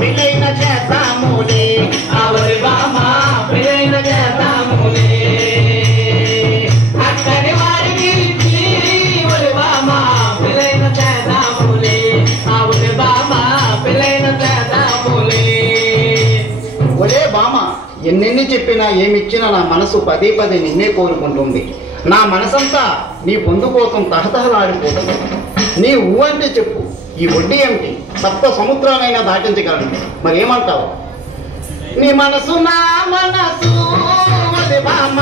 పెళ్ళైన చేస్తాములే అవరి బామ పెళ్ళైన చేద్దాములే అక్కడి వారికి ఇచ్చి ఒరి బామ పెళ్ళైన చేద్దాములే అవరి బామ పెళ్ళైన చేద్దాములే. ఒరే బామ, ఎన్నెన్ని చెప్పినా ఏమిచ్చినా నా మనసు పదే పదే నిన్నే కోరుకుంటుంది. నా మనసంతా నీ పొందు కోసం తహతహలాడిపోతుంది. నీ ఊ అంటే చెప్పు, ఈ వడ్డీ ఏమిటి? సప్త సముద్రాలైనా దాటించగలను. మరి ఏమంటావు? నీ మనసు నా మనసు ఒరే బామ,